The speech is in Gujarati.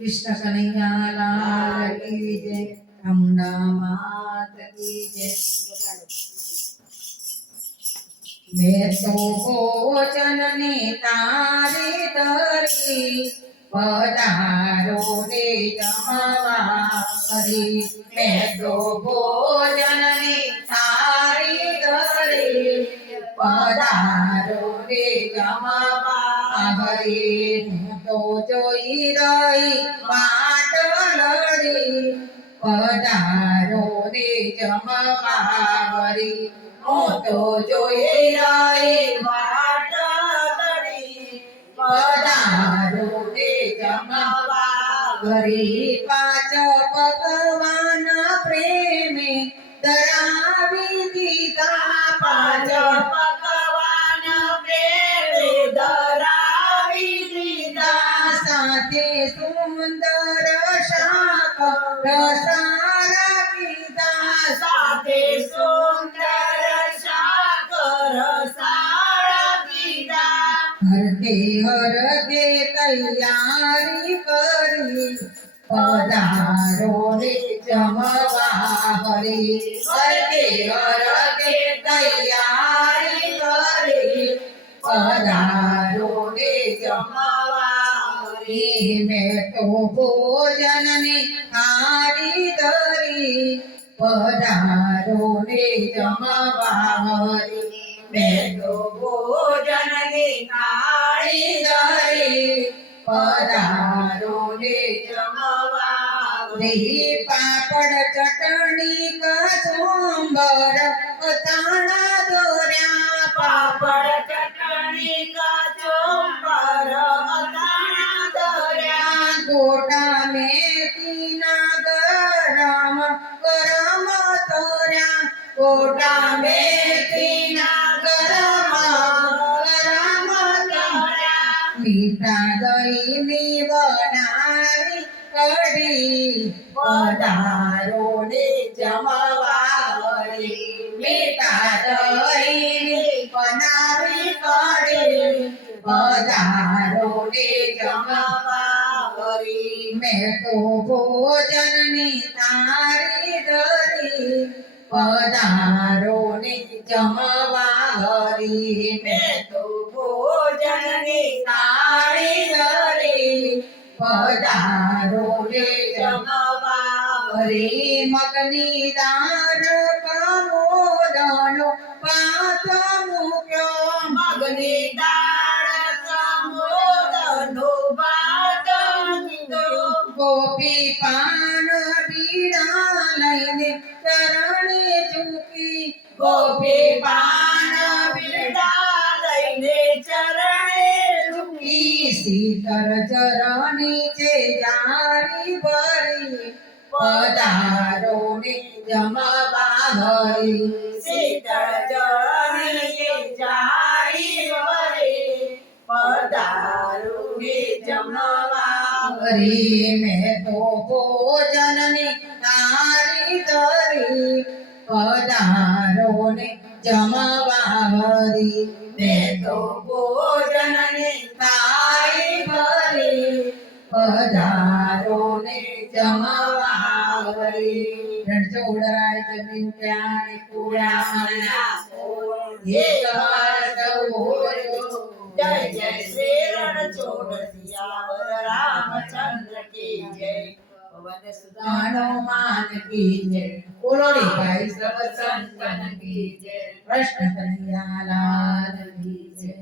કૃષ્ણ કનૈયા લાલ કી જય અમદા માત કી જય મેં તો ભોજનને તારી તારી ધરી પધારો રે જમવા કરી તો જોઈ રહી પાટ લડી પધારો રે જમવા કરી હું તો જોઈ રહી વાટ લડી પધારો રે જમવા ઘરી પાંચ ભગવાન પ્રેમે ધરાવી દીધા પાંચ રસારા પીતા સાથે સુંદર શાક રસાળ દીધા હરતે હરતે તૈયારી કરી. પધારો રે જમવા હરી હરતે હરતે તૈયારી કરી. પધારો રે જમવા હરી મેં તો ભોજન ને હારી ધરી પધારો રે જમવા હરી મેં તો પાપડ ચટણી કચુંબર અથાણા તોર્યા મીઠા દહીંની બનાવી કઢી પધારો ને જમવા વળી મીઠા દહીંની બનાવી કઢી પધારો ને તો ભોજનની તારી પધારો ને જમવા હરી મેં તો ભોજનની તાળી ધરી. પધારો ને જમવા હરી મગની દાળ કમોદનો પાત મૂક્યો. મગની દાળ સમોદનો પાત દીધો ગોપી પાન પીડા લઈને ચરણે શીતળ ચરણી છે જારી ભરી પધારો ને જમવા હરી શીતળ જારી ભરી પધારો ને જમવા હરી મેં તો ભોજનની તારી ધરી પધારો ને જમવા હરી મેં તો ભોજનને પધારો ને જમવા રણછોડરાય જમી ત્યાં કુળા મના હે. જય જય શ્રી રણછોડ સિયાવર રામચંદ્ર કી જય. પવન સુદાન માન કી જય. બોલો ભાઈ સબ સંતન કી જય. કૃષ્ણ કનૈયા કી જય.